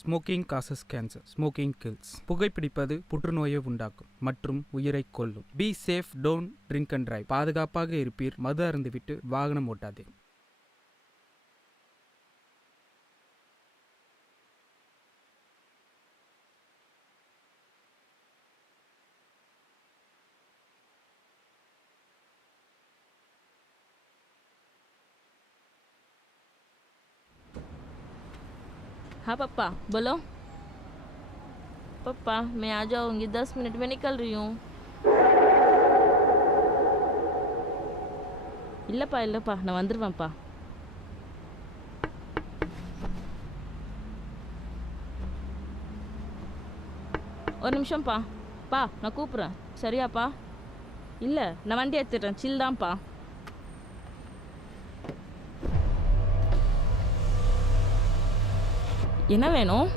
Smoking causes cancer, smoking kills. புகைப்பிடிப்பது புற்றுநோயை உண்டாக்கும் மற்றும் உயிரை கொல்லும். Be safe, don't drink and drive. பாதுகாப்பாக இருப்பீர், மது அருந்துவிட்டு வாகனம் ஓட்டாதீர். हाँ पापा बोलो। पापा मैं आ जाऊंगी, 10 मिनट में निकल रही हूँ। இல்லப்பா இல்லப்பா நான் வந்துடுவேன்ப்பா. ஒரு நிமிஷம்ப்பா. பா நான் கூப்பிட்றேன், சரியாப்பா? இல்லை நான் வண்டி எடுத்துடுறேன், சில் தான்ப்பா. என்ன வேணும்?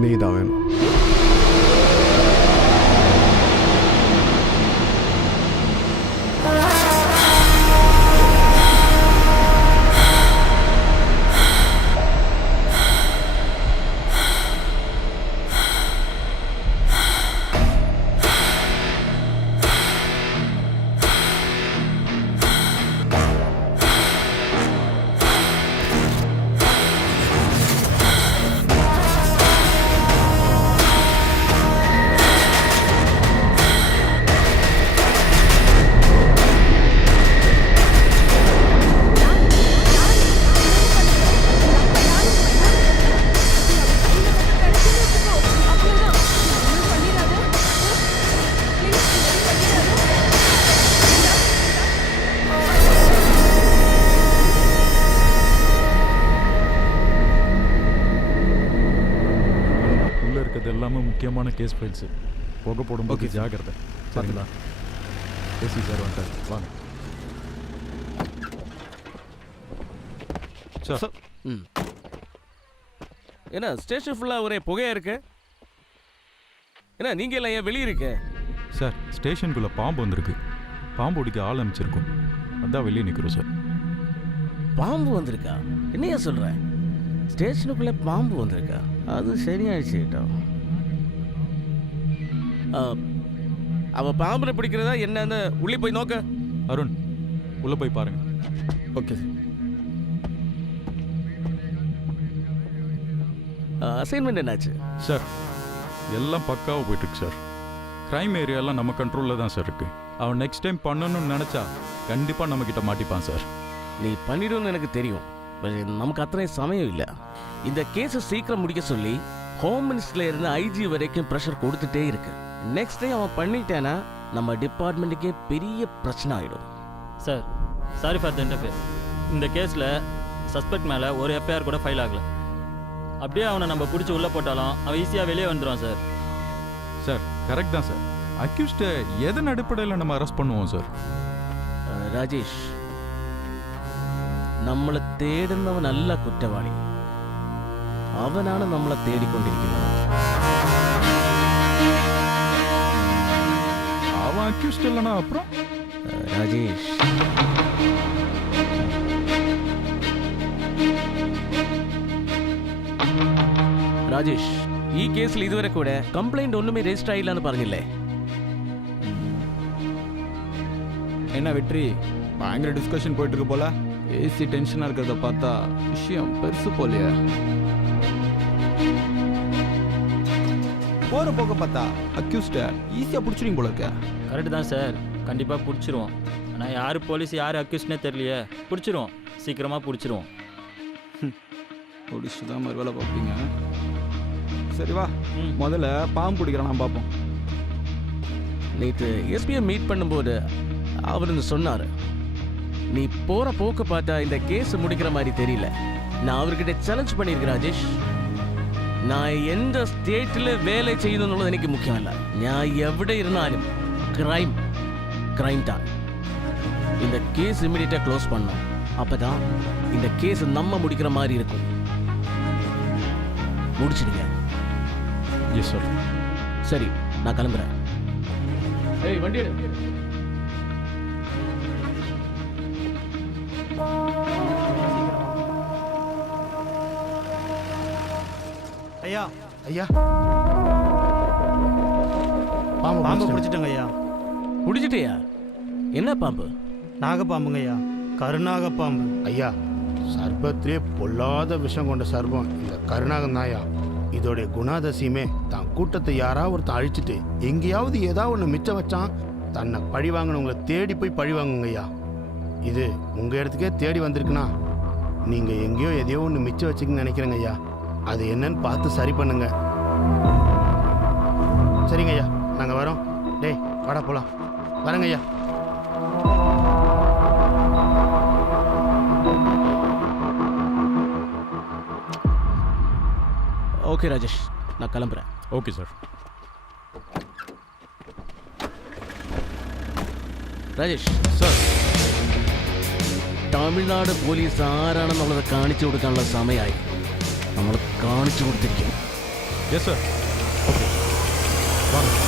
நீ தான் வேணும். எல்லாமே முக்கியமான கேஸ் ஃபைல்ஸு. புகை போடும்போது ஜாகிரதை, சரிங்களா? ஏசி சார் வந்துட்டார், வாங்க சார். என்ன ஸ்டேஷன் ஃபுல்லாக ஒரே புகையாக இருக்கு? என்ன நீங்கள் எல்லாம் ஏன் வெளியே இருக்கு? சார் ஸ்டேஷனுக்குள்ளே பாம்பு வந்திருக்கு, பாம்பு ஒடிக்க ஆள் அமைச்சிருக்கும், அதான் வெளியே நிற்கிறோம் சார். பாம்பு வந்திருக்கா? என்னையா சொல்கிறேன்? ஸ்டேஷனுக்குள்ளே பாம்பு வந்திருக்கா? அது சரியாயிடுச்சு. அவள் பாம்புனை பிடிக்கிறதா என்னன்னு உள்ளே போய் நோக்க. அருண் உள்ளே போய் பாருங்க. Okay sir. அசைன்மெண்ட் என்னாச்சு சார்? எல்லாம் பக்காவாக போயிட்டுருக்கு சார். க்ரைம் ஏரியாலாம் நம்ம கண்ட்ரோலில் தான் சார் இருக்குது. அவன் நெக்ஸ்ட் டைம் பண்ணணும்னு நினச்சா கண்டிப்பாக நம்மக்கிட்ட மாட்டிப்பான் சார். நீ பண்ணிடுன்னு எனக்கு தெரியும், நமக்கு அத்தனை சமயம் இல்லை. இந்த கேஸை சீக்கிரம் முடிக்க சொல்லி ஹோம் மினிஸ்டர்ல இருந்து ஐஜி வரைக்கும் ப்ரெஷர் கொடுத்துட்டே இருக்கு. நெக்ஸ்ட் டைம் அவன் பண்ணிட்டேன்னா நம்ம டிபார்ட்மெண்ட்டுக்கே பெரிய பிரச்சனை ஆகிடும். Sir sorry for the interfere. இந்த கேஸில் சஸ்பெக்ட் மேலே ஒரு எஃப்ஐஆர் கூட ஃபைல் ஆகலை. அப்படியே அவனை நம்ம பிடிச்சி உள்ளே போட்டாலும் அவன் ஈஸியாக வெளியே வந்துடுவான் சார். சார் கரெக்ட் தான் சார். அக்யூஸ்டை எதன் அடிப்படையில் நம்ம அரெஸ்ட் பண்ணுவோம் சார்? ராஜேஷ், நம்மளை தேடுனவன் நல்ல குற்றவாளி, அவனால நம்மளை தேடிக்கொண்டிருக்கிறான். அவன் அக்யூஸ்ட் இல்லைனா அப்புறம் ராஜேஷ், ராஜேஷ் ഈ കേസിൽ ഇതുവരെ കൂടെ കംപ്ലൈന്റ് ഒന്നുമേ രജിസ്റ്റർ ആയില്ലെന്ന് പറഞ്ഞില്ലേ? என்ன வெற்றி, பயங்கர டிஸ்கஷன் போயிட்டு இருக்கு போல. ஏசி டென்ஷனாக இருக்கிறத பார்த்தா விஷயம் பெருசு போலையே. போகிற போக்க பார்த்தா அக்யூஸ்டை ஈஸியாக பிடிச்சிருங்க போல இருக்க. கரெக்டு தான் சார், கண்டிப்பாக பிடிச்சிருவோம். ஆனால் யார் போலீஸ் யார் அக்யூஸ்ட்னே தெரியலையே. பிடிச்சிருவோம், சீக்கிரமாக பிடிச்சிருவோம். பிடிச்சி தான் மாதிரி வேலை பார்ப்பீங்க. சரி வா, முதல்ல பாம்பு பிடிக்கிறேன் நான் பார்ப்போம். நேற்று எஸ்பியை மீட் பண்ணும்போது அவர் சொன்னார், நீ போகிற போக்க பார்த்தா இந்த கேஸ் முடிக்கிற மாதிரி தெரியல. நான் அவர்கிட்ட சேலஞ்ச் பண்ணியிருக்கேன் ராஜேஷ். நான் எந்த ஸ்டேட்டில் வேலை செய்யணும்னுള്ളത് எனக்கு முக்கியம் இல்லை. நான் எവിടെ இருந்தாலும் கிரைம் தான். இந்த கேஸ் இமிடியேட்டாக க்ளோஸ் பண்ணோம், அப்போ தான் இந்த கேஸ் நம்ம முடிக்கிற மாதிரி இருக்கும். முடிச்சிடுங்க. Yes sir. சரி நான் கிளம்புறேன். ஏய் வண்டி எடு. ஐயா ஐயா பாம்பு பிடிச்சிட்டேன். பிடிச்சிட்டோங்க ஐயா. முடிச்சிட்டியா? என்ன பாம்பு? நாகப்பாம்புங்க ஐயா, கருநாக பாம்பு. ஐயா சர்பத்திலே பொல்லாத விஷம் கொண்ட சர்பம் இந்த கருணாகம் தான்யா. இதோடைய குணாதசியமே தான் கூட்டத்தை யாராவது ஒருத்தன் அழிச்சிட்டு எங்கேயாவது ஏதாவது ஒன்று மிச்சம் வச்சான் தன்னை பழி வாங்கினவங்களை தேடி போய் பழி வாங்குங்க ஐயா. இது உங்கள் இடத்துக்கே தேடி வந்திருக்குன்னா நீங்கள் எங்கேயோ எதையோ ஒன்று மிச்சம் வச்சுக்கன்னு நினைக்கிறேங்க ஐயா. அது என்னன்னு பார்த்து சரி பண்ணுங்க. சரிங்க ஐயா, நாங்கள் வரோம். டேய் வாடா போகலாம். வரேங்க ஐயா. ஓகே ராஜேஷ், நான் கிளம்புறேன். Okay sir. Rajesh sir, Tamil Nadu police ആരാണെന്നുള്ളത് കാണിച്ചു കൊടുക്കാനുള്ള സമയമായി. നമ്മൾ കാണിച്ചു കൊടുത്തിരിക്കും. Yes sir. ഓക്കെ വാங்க.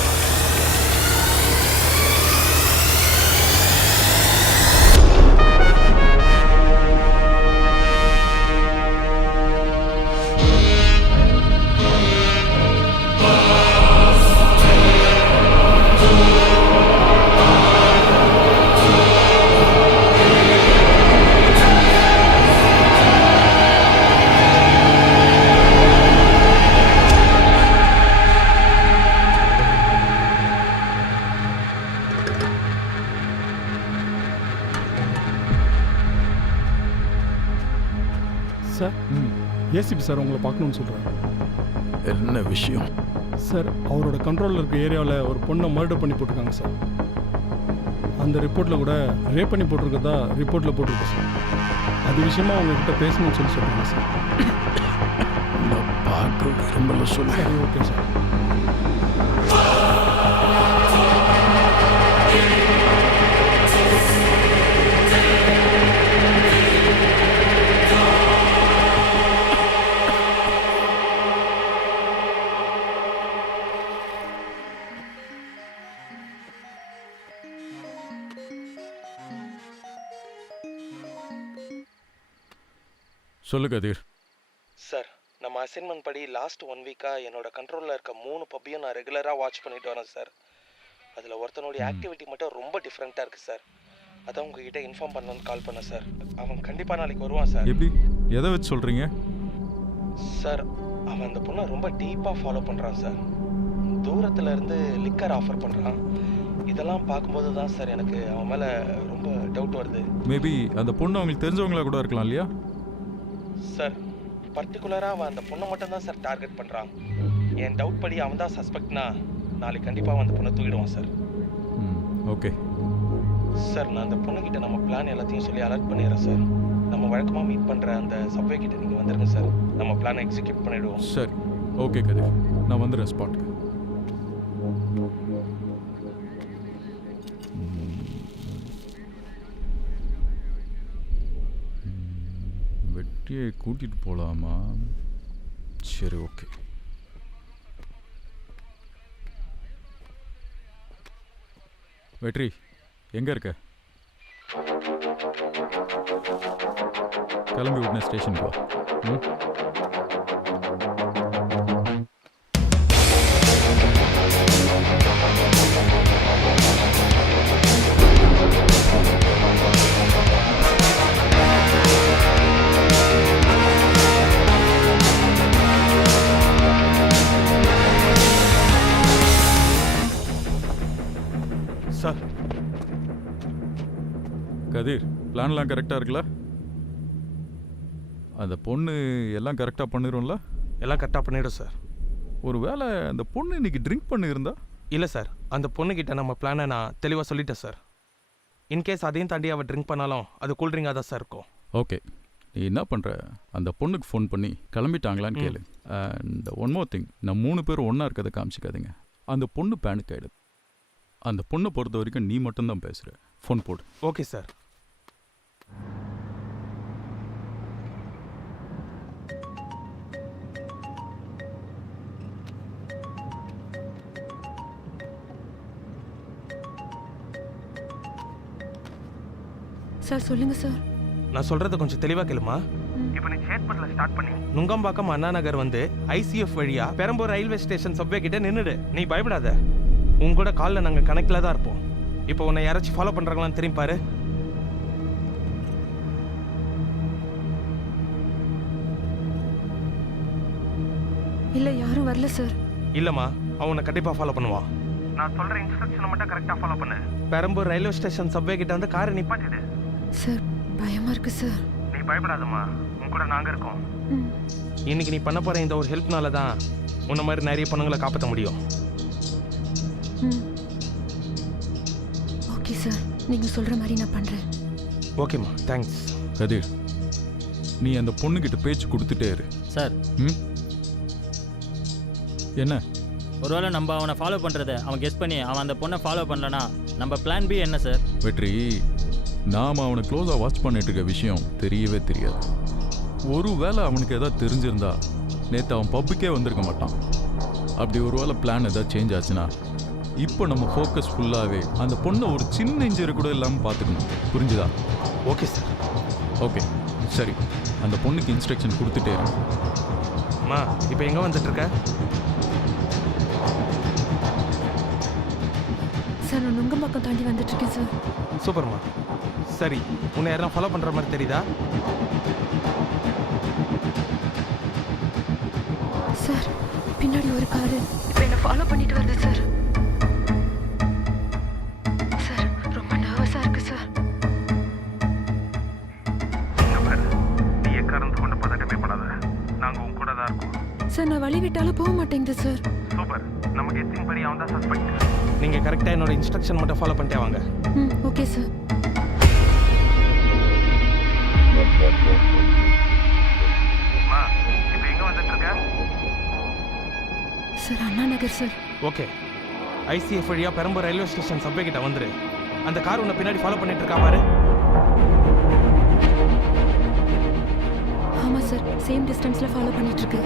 சார், ஏசிபி சார் உங்களை பார்க்கணும்னு சொல்கிறாங்க. என்ன விஷயம்? சார், அவரோட கண்ட்ரோலில் இருக்க ஏரியாவில் ஒரு பொண்ணை மர்டர் பண்ணி போட்டிருக்காங்க சார். அந்த ரிப்போர்ட்டில் கூட ரேப் பண்ணி போட்டிருக்கதா ரிப்போர்ட்டில் போட்டிருக்கு சார். அது விஷயமா உங்ககிட்ட பேசணும்னு சொல்கிறாங்க சார். நான் பார்க்க விரும்பல சொல்லு. சரி, ஓகே சார். சொல்லு கதிர். சார், நம்ம அசைன்மெண்ட் படி லாஸ்ட் 1 வீக்காக என்னோட கண்ட்ரோலில் இருக்க 3 பப்பையும் நான் ரெகுலராக வாட்ச் பண்ணிட்டு வரேன் சார். அதில் ஒருத்தனுடைய ஆக்டிவிட்டி மட்டும் ரொம்ப டிஃப்ரெண்ட்டாக இருக்குது சார். அதான் உங்ககிட்ட இன்ஃபார்ம் பண்ணணும்னு கால் பண்ணேன் சார். அவன் கண்டிப்பாக நாளைக்கு வருவான் சார். எப்படி? எதை வச்சு சொல்கிறீங்க? சார், அவன் அந்த பொண்ணை ரொம்ப டீப்பாக ஃபாலோ பண்ணுறான் சார். தூரத்தில் இருந்து லிக்கர் ஆஃபர் பண்ணுறான். இதெல்லாம் பார்க்கும்போது தான் சார் எனக்கு அவன் மேலே ரொம்ப டவுட் வருது. மேபி அந்த பொண்ணு அவங்களுக்கு தெரிஞ்சவங்களா கூட இருக்கலாம் இல்லையா? சார், பர்டிகுலராக அவன் அந்த பொண்ணை மட்டும் தான் சார் டார்கெட் பண்ணுறான். என் டவுட் படி அவன் தான் சஸ்பெக்ட்னா நாளைக்கு கண்டிப்பாக அந்த பொண்ணை தூக்கிடுவான் சார். ஓகே சார், நான் அந்த பொண்ணுக்கிட்ட நம்ம பிளான் எல்லாத்தையும் சொல்லி அலர்ட் பண்ணிடுறேன் சார். நம்ம வழக்கமாக மீட் பண்ணுற அந்த சப்வே கிட்ட நீங்கள் வந்துடுங்க சார். நம்ம பிளானை எக்ஸிக்யூட் பண்ணிவிடுவோம். சரி, ஓகே கதிர், நான் வந்துடுறேன் ஸ்பாட்டுக்கு. வெற்றியை கூட்டிகிட்டு போகலாமா? சரி, ஓகே. வெற்றி, எங்கே இருக்க? கிளம்பி உடனே ஸ்டேஷன் போ. சார், கதிர், பிளான்லாம் கரெக்டாக இருக்குல்ல? அந்த பொண்ணு எல்லாம் கரெக்டாக பண்ணிடும்ல? எல்லாம் கரெக்டாக பண்ணிவிடும் சார். ஒரு வேளை அந்த பொண்ணு இன்னைக்கு ட்ரிங்க் பண்ணியிருந்தா? இல்லை சார், அந்த பொண்ணுக்கிட்ட நம்ம பிளானை நான் தெளிவாக சொல்லிட்டேன் சார். இன்கேஸ் அதையும் தாண்டி அவள் ட்ரிங்க் பண்ணாலும் அது கூல்ட்ரிங்காக தான் சார் இருக்கும். ஓகே, நீ என்ன பண்ணுற, அந்த பொண்ணுக்கு ஃபோன் பண்ணி கிளம்பிட்டாங்களான்னு கேளு. அண்ட் ஒன் மோர் திங், நான் 3 பேர் ஒன்றா இருக்கிறத காமிச்சிக்காதீங்க. அந்த பொண்ணு பேனிக் ஆகிடுது. அந்த பொண்ணை பொறுத்த வரைக்கும் நீ மட்டும்தான் பேசுகிற. ஃபோன் போடு. Okay sir. சார், சொல்லுங்க சார். நான் சொல்கிறத கொஞ்சம் தெளிவாக கேளுமா. இப்போ நீ சேட் பண்ணல ஸ்டார்ட் பண்ணி நுங்கம்பாக்கம் அண்ணா நகர் வந்து ஐசிஎஃப் வழியா பெரம்பூர் ரயில்வே ஸ்டேஷன் சப்வே கிட்ட நின்னுடு. நீ பயப்படாத, உன் கூட காலில் நாங்கள் கணக்கில் தான் இருப்போம். இப்போ உன்னை யாராச்சும் ஃபாலோ பண்ணுறாங்களான்னு திரும்பி பாரு. இல்ல யாரும் வரல சார். இல்லைம்மா, அவன் உன்னை கண்டிப்பாக ஃபாலோ பண்ணுவான். நான் சொல்கிற இன்ஸ்ட்ரக்ஷனை மட்டும் கரெக்டாக ஃபாலோ பண்ணு. பெரம்பூர் ரயில்வே ஸ்டேஷன் சப்வே கிட்ட வந்து காரை நிப்பாட்டிடு. சார் பயமா இருக்கு சார். நீ பயப்படாதம்மா, உன் கூட நாங்கள் இருக்கோம். இன்னைக்கு நீ பண்ண போகிற இந்த ஒரு ஹெல்ப்னால தான் உன்ன மாதிரி நிறைய பொண்ணுங்களை காப்பாற்ற முடியும். ஓகே சார், நீங்க சொல்ற மாதிரி நான் பண்றேன். ஓகேம்மா, தேங்க்ஸ். கதிர், நீ அந்த பொண்ணுக்கிட்ட பேச்சு கொடுத்துட்டே இரு. சார், என்ன ஒருவேளை நம்ம அவனை ஃபாலோ பண்ணுறதை அவன் கெஸ் பண்ணி அவன் அந்த பொண்ணை ஃபாலோ பண்ணலனா நம்ம பிளான் பி என்ன சார்? வெற்றி, நாம் அவனை க்ளோஸாக வாட்ச் பண்ணிட்டு இருக்க விஷயம் தெரியவே தெரியாது. ஒருவேளை அவனுக்கு ஏதாவது தெரிஞ்சிருந்தா நேற்று அவன் பப்புக்கே வந்திருக்க மாட்டான். அப்படி ஒருவேளை பிளான் ஏதாவது சேஞ்ச் ஆச்சுன்னா இப்போ நம்ம ஃபோக்கஸ் ஃபுல்லாகவே அந்த பொண்ணை ஒரு சின்ன இன்ஜரி கூட இல்லாமல் பார்த்துக்கணும். புரிஞ்சுதா? Okay sir. ஓகே, சரி. அந்த பொண்ணுக்கு இன்ஸ்ட்ரக்ஷன் கொடுத்துட்டே இரு. அம்மா, இப்போ எங்கே வந்துட்டுருக்க? சார் நான் நுங்கம்பாக்கம் தாண்டி வந்துட்டு இருக்கேன் சார். சூப்பர்மா. சரி, உன்னை யாரும் ஃபாலோ பண்ணுற மாதிரி தெரியுதா? சார் பின்னாடி ஒரு காரு இப்போ என்ன ஃபாலோ பண்ணிட்டு வருது சார். சார் ரொம்ப நர்வஸாக இருக்கு சார். நீ எக்காரணத்து கொண்டு பதட்டமே படாத, நாங்கள் உன் கூட தான் இருக்கோம். சார் நான் வழி விட்டாலும் போக மாட்டேங்குது சார். சூப்பர், நம்ம கெஸ்டிங் படி அவன் தான் சஸ்பெக்ட். நீங்கள் கரெக்டாக என்னோட இன்ஸ்ட்ரக்ஷன் மட்டும் ஃபாலோ பண்ணிட்டே வாங்க. Okay sir. இப்போ எங்கே வந்துட்டு இருக்க? Sir Anna Nagar sir. Okay, ICF வழியாக பெரம்பூர் ரயில்வே ஸ்டேஷன் சப்வே கிட்ட வந்துரு. அந்த கார் உன்னை பின்னாடி ஃபாலோ பண்ணிட்டு இருக்கா பாரு. ஆமாம் சார், சேம் டிஸ்டன்ஸில் ஃபாலோ பண்ணிட்டு இருக்கு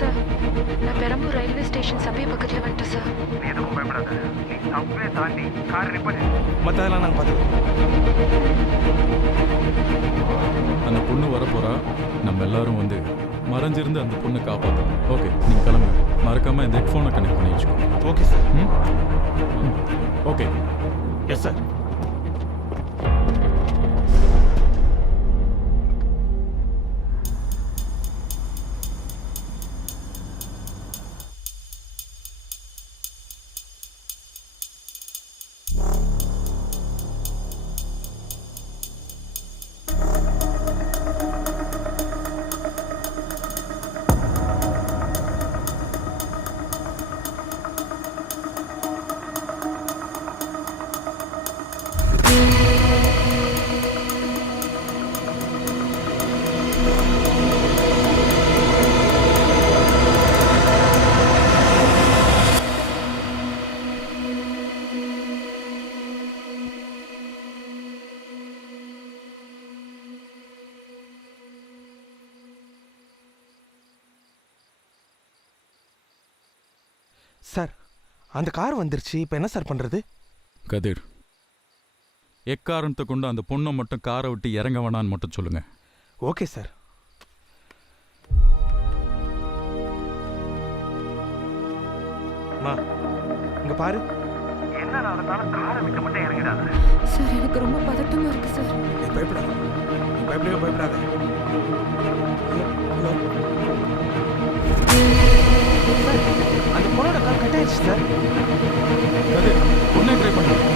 சார். நான் பெரம்பூர் ரயில்வே ஸ்டேஷன் சபை பக்கத்தில் வந்துட்டேன் சார். நீ எதுவும் பயப்படாத, நீ சப்வே தாண்டி கார் நிப்பாட்டு. மற்றதெல்லாம் நாங்கள் பார்த்துக்கிறோம். அந்த பொண்ணு வரப்போறா. நம்ம எல்லாரும் வந்து மறைஞ்சிருந்து அந்த பொண்ணை காப்பாற்றணும். ஓகே, நீங்கள் கிளம்புங்க. மறக்காமல் இந்த ஹெட்ஃபோனை கனெக்ட் பண்ணி வச்சுக்கோங்க. Okay sir. Okay. Yes sir. Sir, அந்த கார் வந்துருச்சு. இப்போ என்ன சார் பண்ணுறது? கதிர், எக்காரணத்தை கொண்டு அந்த பொண்ணை மட்டும் காரை விட்டு இறங்க வேணான்னு மட்டும் சொல்லுங்க. Okay sir. அம்மா, இங்கே பாரு. என்ன நடந்தாலும் காரை விட்டு மட்டும் இறங்கிடாத. சார் எனக்கு ரொம்ப பதட்டமாக இருக்கு சார். நீ பயப்படாத, நீ பயப்படாத. அந்த பொண்ணோட கால் கட் ஆயிடுச்சு சார். கதிர், பொண்ணை ட்ரை பண்ணுங்க.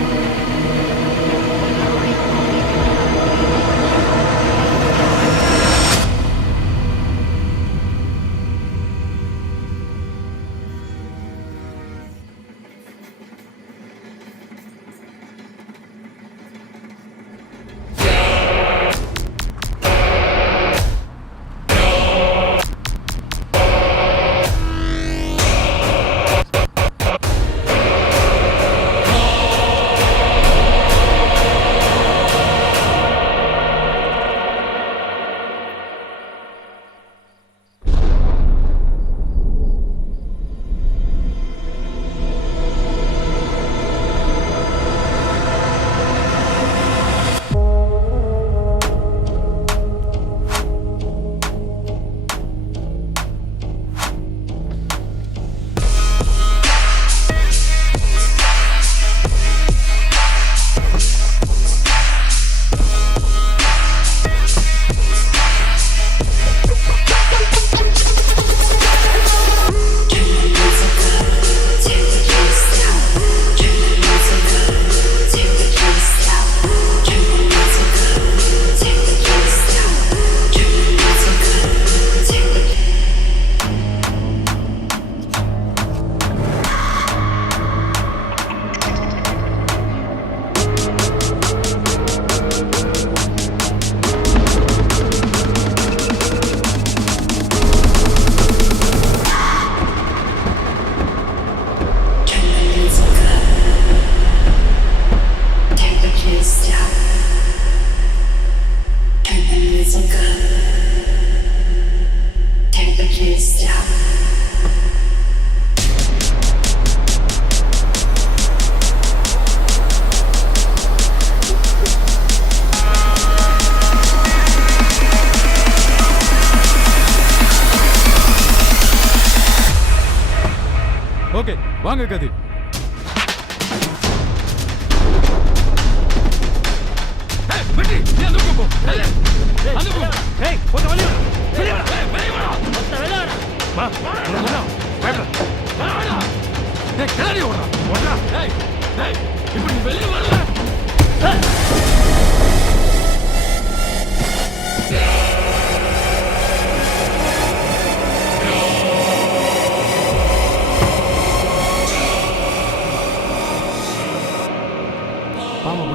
வாங்க கதிர்.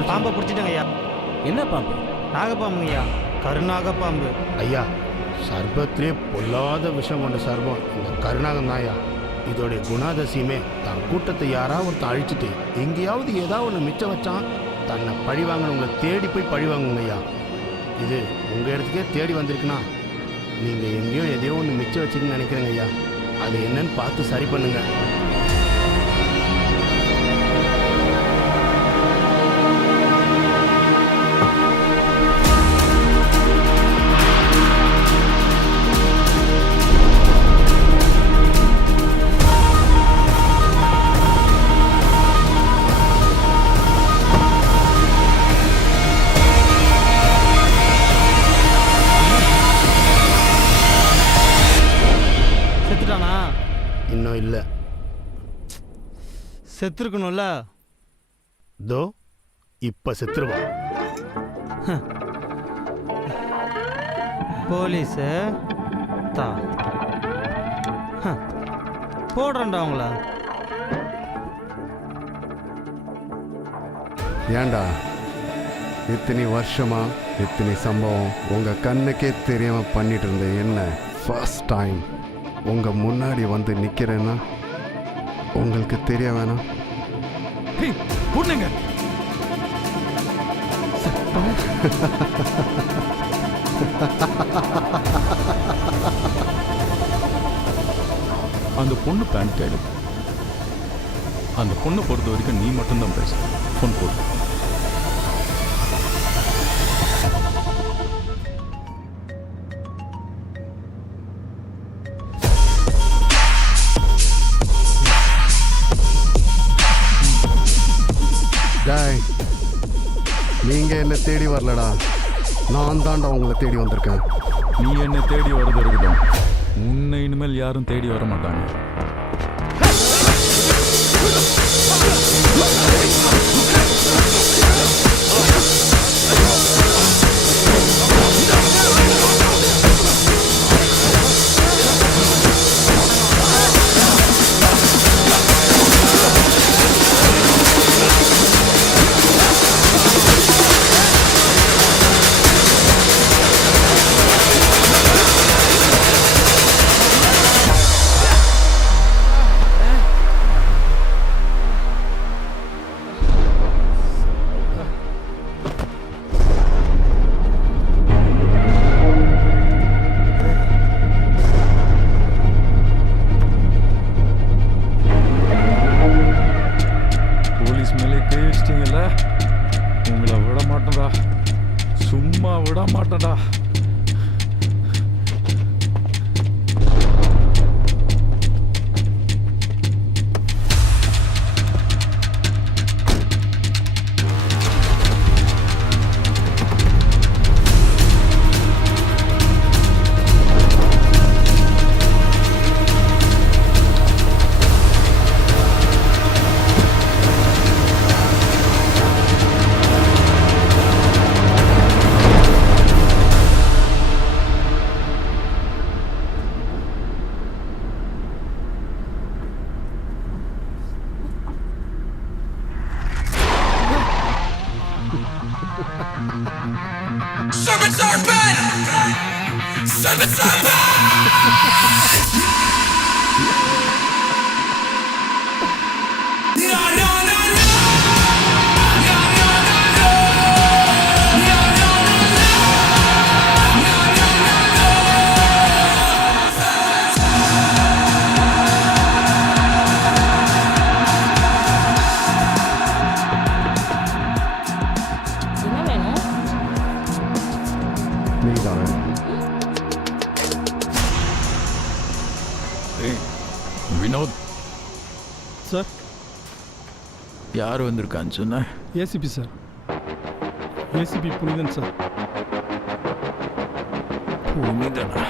பாம்பை பிடிச்சிட்டாங்க ஐயா. என்ன பாம்பு? நாகப்பாம்புங்கய்யா, கருநாகப்பாம்பு. ஐயா, சர்பத்திலே பொல்லாத விஷம் கொண்ட சர்பம் இந்த கருநாகம் தான்யா. இதோடைய குணாதிசயமே தான் கூட்டத்தை யாராவது ஒருத்தன் அழிச்சிட்டு எங்கேயாவது ஏதாவது ஒன்று மிச்சம் வச்சான் தன்னை பழி வாங்கினவங்களை தேடி போய் பழி வாங்குங்க ஐயா. இது உங்கள் இடத்துக்கே தேடி வந்திருக்குன்னா நீங்கள் எங்கேயோ எதையோ ஒன்று மிச்சம் வச்சுக்கன்னு நினைக்கிறேங்க ஐயா. அது என்னன்னு பார்த்து சரி பண்ணுங்க. செத்துட்டானா? இன்னும் இல்லை. செத்துருக்கணும்ல. தோ இப்போ செத்துருவான். போலீஸு தா போடுறேன்டா அவங்கள. ஏண்டா இத்தனை வருஷமா இத்தனை சம்பவம் உங்கள் கண்ணுக்கே தெரியாமல் பண்ணிட்டு இருந்த என்ன ஃபர்ஸ்ட் டைம் உங்கள் முன்னாடி வந்து நிற்கிறேன்னா உங்களுக்கு தெரிய வேணாம். பொண்ணுங்க அந்த பொண்ணு பேண்ட் கேடு. அந்த பொண்ணை பொறுத்த வரைக்கும் நீ மட்டும்தான் பேச. ஃபோன் போடு. டாய், நீங்கள் என்ன தேடி வரலடா, நான் தான்டா உங்களை தேடி வந்திருக்கேன். நீ என்ன தேடி வரது இருக்கட்டும், உன்னை இனிமேல் யாரும் தேடி வர மாட்டாங்க. உங்களை விட மாட்டேன்டா, சும்மா விட மாட்டேன்டா. வினோத், சார். யார் வந்திருக்கான்னு சொன்ன? ACP sir. ACP Punithan sir. புனிதனா?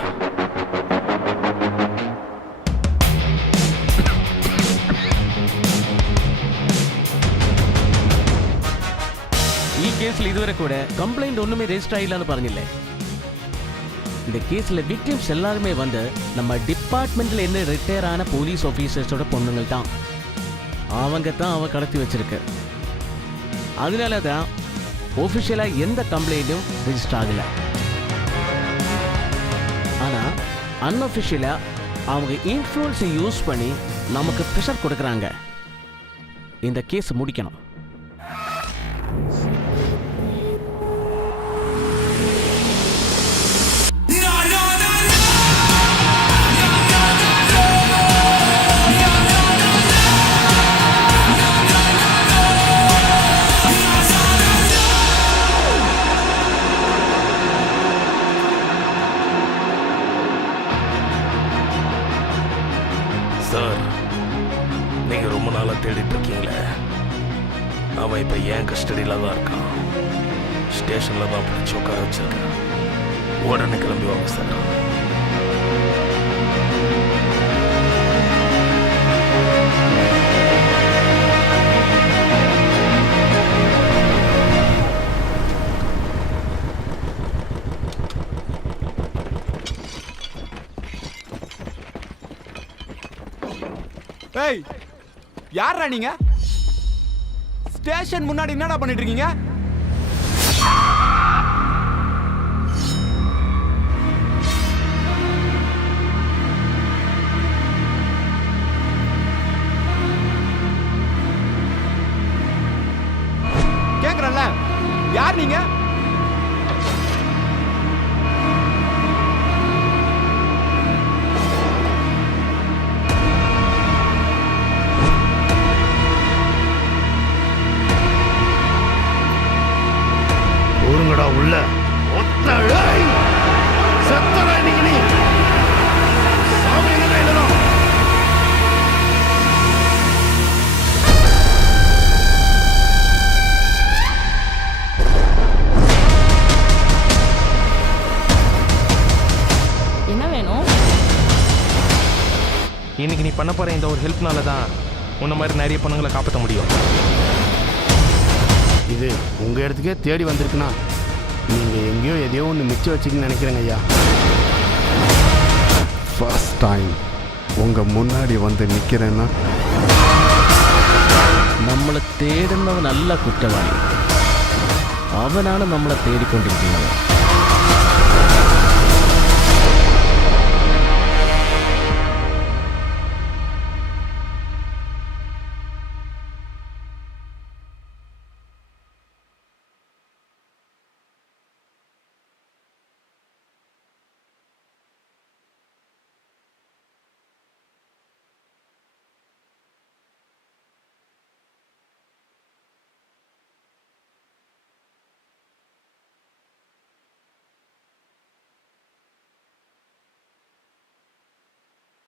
ഈ കേസിൽ ഇതുവരെ കൂടെ കംപ്ലൈന്റ് ഒന്നുമേ രജിസ്റ്റർ ആയില്ലെന്ന് പറഞ്ഞില്ലേ? இந்த கேஸில் விக்டிம்ஸ் எல்லாருமே வந்து நம்ம டிபார்ட்மெண்ட்டில் என்ன ரிட்டையர் ஆன போலீஸ் ஆஃபீஸர்ஸோட பொண்ணுங்கள் தான். அவங்க தான் அவ கடத்தி வச்சிருக்கு. அதனால தான் ஒஃபிஷியலாக எந்த கம்ப்ளைண்ட்டும் ரெஜிஸ்டர் ஆகலை. ஆனால் அன்அஃபிஷியலாக அவங்க இன்ஃப்ளூயன்ஸை யூஸ் பண்ணி நமக்கு ப்ரெஷர் கொடுக்குறாங்க. இந்த கேஸ் முடிக்கணும். சார், நீங்கள் ரொம்ப நாளாக தேடிட்டு இருக்கீங்களே, அவன் இப்போ ஏன் கஸ்டடியில் தான் இருக்கான். ஸ்டேஷனில் தான் பிடிச்சி உட்கார வச்சிருக்கேன். உடனே கிளம்பி வாங்க சார். ஏய், யாரா நீங்க? ஸ்டேஷன் முன்னாடி என்னடா பண்ணிட்டு இருக்கீங்க? கேக்குறல்ல, யார் நீங்க? ஊருங்கடா உள்ள. செத்தடா இன்னைக்கு நீ. சாமி எங்க கையில தான். என்ன வேணும்? இன்னைக்கு நீ பண்ண போற இந்த ஒரு ஹெல்ப்னால தான் உன்ன மாதிரி நிறைய பொண்ணுங்களை காப்பாற்ற முடியும். இது உங்க இடத்துக்கே தேடி வந்திருக்குன்னா நீங்க எங்கேயோ எதையோ ஒன்று மிச்சம் வச்சுக்கன்னு நினைக்கிறேங்க ஐயா. ஃபர்ஸ்ட் டைம் உங்க முன்னாடி வந்து நிக்கிறேன்னா നമ്മളെ തേടുന്നവൻ അല്ല കുറ്റവാളി, അവനാണ് നമ്മളെ തേടിക്കൊണ്ടിരിക്കുന്നത്.